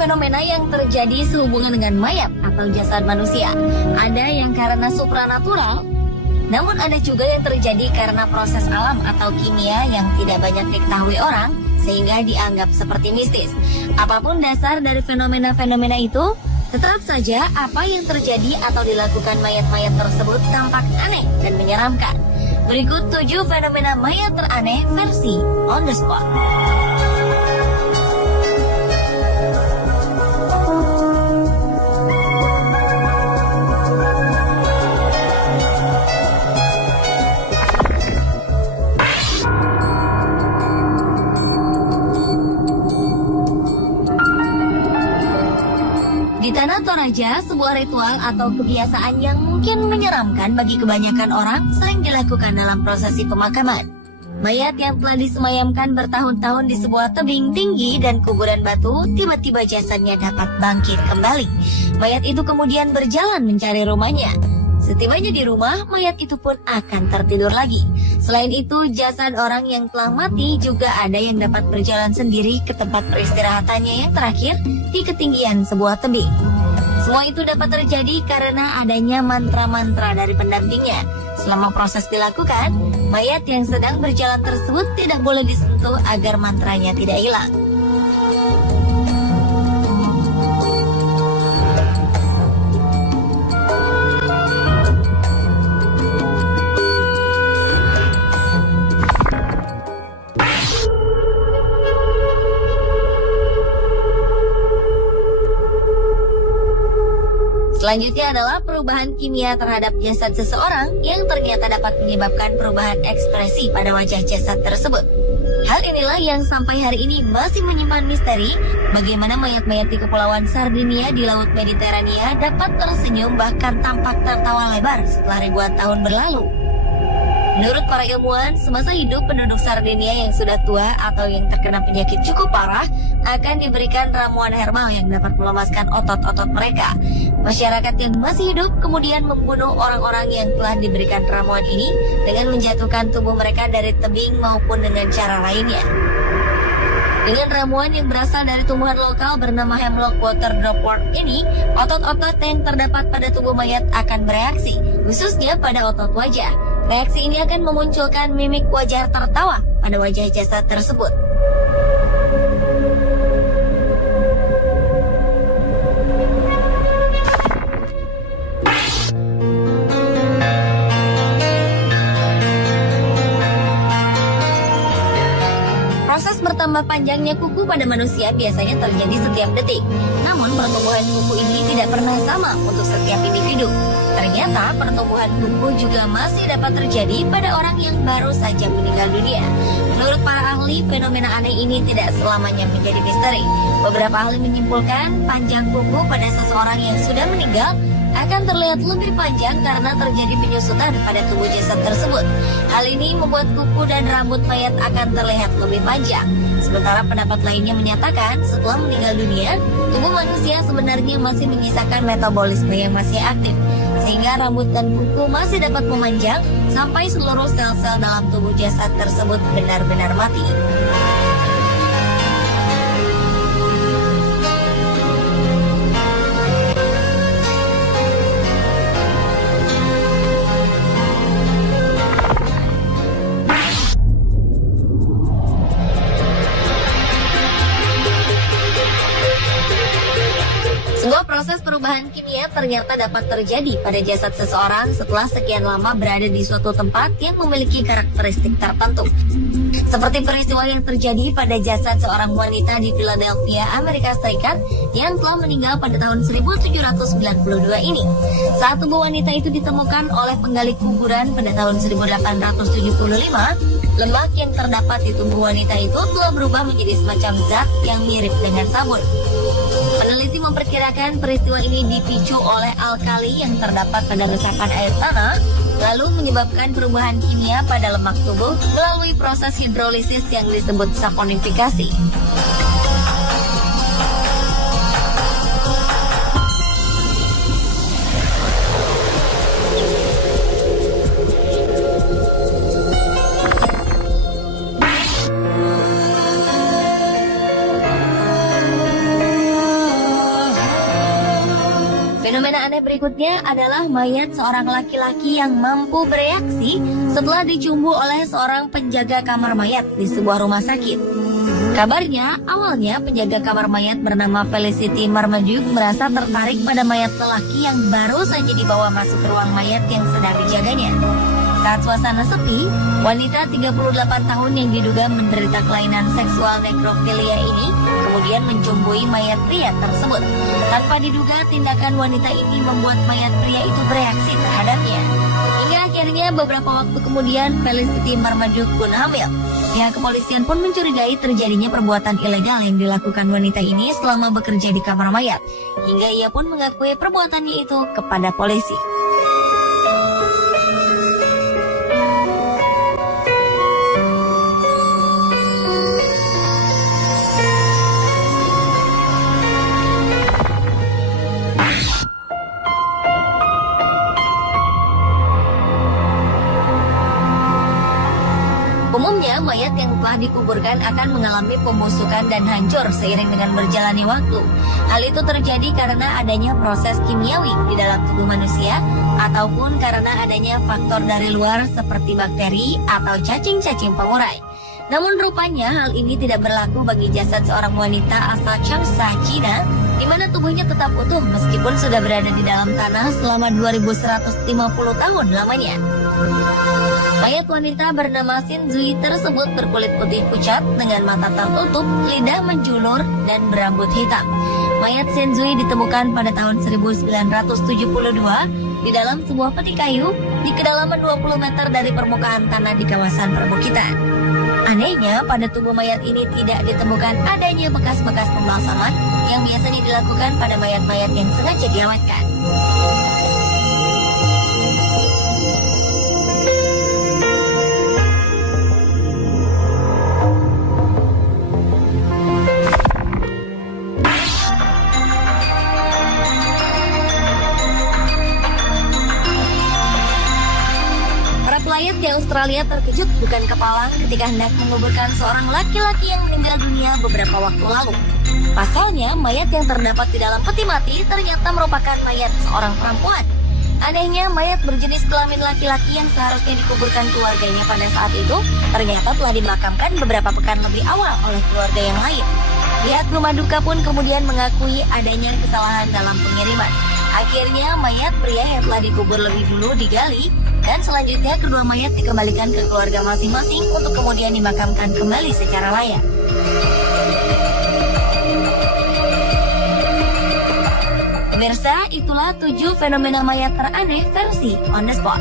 fenomena yang terjadi sehubungan dengan mayat atau jasad manusia. Ada yang karena supranatural, namun ada juga yang terjadi karena proses alam atau kimia yang tidak banyak diketahui orang, sehingga dianggap seperti mistis. Apapun dasar dari fenomena-fenomena itu, tetap saja apa yang terjadi atau dilakukan mayat-mayat tersebut tampak aneh dan menyeramkan. Berikut 7 fenomena mayat teraneh versi On The Spot. Di Tanah Toraja, sebuah ritual atau kebiasaan yang mungkin menyeramkan bagi kebanyakan orang sering dilakukan dalam prosesi pemakaman. Mayat yang telah disemayamkan bertahun-tahun di sebuah tebing tinggi dan kuburan batu, tiba-tiba jasadnya dapat bangkit kembali. Mayat itu kemudian berjalan mencari rumahnya. Setibanya di rumah, mayat itu pun akan tertidur lagi. Selain itu, jasad orang yang telah mati juga ada yang dapat berjalan sendiri ke tempat peristirahatannya yang terakhir di ketinggian sebuah tebing. Semua itu dapat terjadi karena adanya mantra-mantra dari pendampingnya. Selama proses dilakukan, mayat yang sedang berjalan tersebut tidak boleh disentuh agar mantranya tidak hilang. Selanjutnya adalah perubahan kimia terhadap jasad seseorang yang ternyata dapat menyebabkan perubahan ekspresi pada wajah jasad tersebut. Hal inilah yang sampai hari ini masih menyimpan misteri bagaimana mayat-mayat di Kepulauan Sardinia di Laut Mediterania dapat tersenyum bahkan tampak tertawa lebar setelah ribuan tahun berlalu. Menurut para ilmuwan, semasa hidup penduduk Sardinia yang sudah tua atau yang terkena penyakit cukup parah akan diberikan ramuan herbal yang dapat melemaskan otot-otot mereka. Masyarakat yang masih hidup kemudian membunuh orang-orang yang telah diberikan ramuan ini dengan menjatuhkan tubuh mereka dari tebing maupun dengan cara lainnya. Dengan ramuan yang berasal dari tumbuhan lokal bernama hemlock water dropwort ini, otot-otot yang terdapat pada tubuh mayat akan bereaksi, khususnya pada otot wajah. Reaksi ini akan memunculkan mimik wajah tertawa pada wajah jasad tersebut. Proses bertambah panjangnya kuku pada manusia biasanya terjadi setiap detik. Namun pertumbuhan kuku ini tidak pernah sama untuk setiap individu. Ternyata pertumbuhan kuku juga masih dapat terjadi pada orang yang baru saja meninggal dunia. Menurut para ahli, fenomena aneh ini tidak selamanya menjadi misteri. Beberapa ahli menyimpulkan panjang kuku pada seseorang yang sudah meninggal akan terlihat lebih panjang karena terjadi penyusutan pada tubuh jasad tersebut. Hal ini membuat kuku dan rambut mayat akan terlihat lebih panjang. Sementara pendapat lainnya menyatakan setelah meninggal dunia, tubuh manusia sebenarnya masih menyisakan metabolisme yang masih aktif, sehingga rambut dan kuku masih dapat memanjang sampai seluruh sel-sel dalam tubuh jasad tersebut benar-benar mati. Sebuah proses perubahan kimia ternyata dapat terjadi pada jasad seseorang setelah sekian lama berada di suatu tempat yang memiliki karakteristik tertentu. Seperti peristiwa yang terjadi pada jasad seorang wanita di Philadelphia, Amerika Serikat yang telah meninggal pada tahun 1792 ini. Saat tubuh wanita itu ditemukan oleh penggali kuburan pada tahun 1875, lemak yang terdapat di tubuh wanita itu telah berubah menjadi semacam zat yang mirip dengan sabun. Peneliti memperkirakan peristiwa ini dipicu oleh alkali yang terdapat pada resapan air tanah, lalu menyebabkan perubahan kimia pada lemak tubuh melalui proses hidrolisis yang disebut saponifikasi. berikutnya adalah mayat seorang laki-laki yang mampu bereaksi setelah dicumbu oleh seorang penjaga kamar mayat di sebuah rumah sakit. Kabarnya, awalnya penjaga kamar mayat bernama Felicity Marmaduke merasa tertarik pada mayat lelaki yang baru saja dibawa masuk ke ruang mayat yang sedang dijaganya. Saat suasana sepi, wanita 38 tahun yang diduga menderita kelainan seksual nekrofilia ini kemudian mencumbui mayat pria tersebut. Tanpa diduga, tindakan wanita ini membuat mayat pria itu bereaksi terhadapnya. Hingga akhirnya beberapa waktu kemudian Felicity Marmaduke pun hamil. Pihak kepolisian pun mencurigai terjadinya perbuatan ilegal yang dilakukan wanita ini selama bekerja di kamar mayat. Hingga ia pun mengakui perbuatannya itu kepada polisi. Umumnya, mayat yang telah dikuburkan akan mengalami pembusukan dan hancur seiring dengan berjalannya waktu. Hal itu terjadi karena adanya proses kimiawi di dalam tubuh manusia ataupun karena adanya faktor dari luar seperti bakteri atau cacing-cacing pengurai. Namun rupanya hal ini tidak berlaku bagi jasad seorang wanita asal Changsha, Cina, di mana tubuhnya tetap utuh meskipun sudah berada di dalam tanah selama 2150 tahun lamanya. Mayat wanita bernama Xin Zui tersebut berkulit putih pucat dengan mata tertutup, lidah menjulur, dan berambut hitam. Mayat Xin Zui ditemukan pada tahun 1972 di dalam sebuah peti kayu di kedalaman 20 meter dari permukaan tanah di kawasan perbukitan. Anehnya, pada tubuh mayat ini tidak ditemukan adanya bekas-bekas pembalsaman yang biasanya dilakukan pada mayat-mayat yang sengaja diawetkan. Pelayat di Australia terkejut bukan kepalang ketika hendak menguburkan seorang laki-laki yang meninggal dunia beberapa waktu lalu. Pasalnya, mayat yang terdapat di dalam peti mati ternyata merupakan mayat seorang perempuan. Anehnya, mayat berjenis kelamin laki-laki yang seharusnya dikuburkan keluarganya pada saat itu ternyata telah dimakamkan beberapa pekan lebih awal oleh keluarga yang lain. Pihak rumah duka pun kemudian mengakui adanya kesalahan dalam pengiriman. Akhirnya, mayat pria yang telah dikubur lebih dulu digali dan selanjutnya kedua mayat dikembalikan ke keluarga masing-masing untuk kemudian dimakamkan kembali secara layak. Pemirsa, itulah 7 fenomena mayat teraneh versi On The Spot.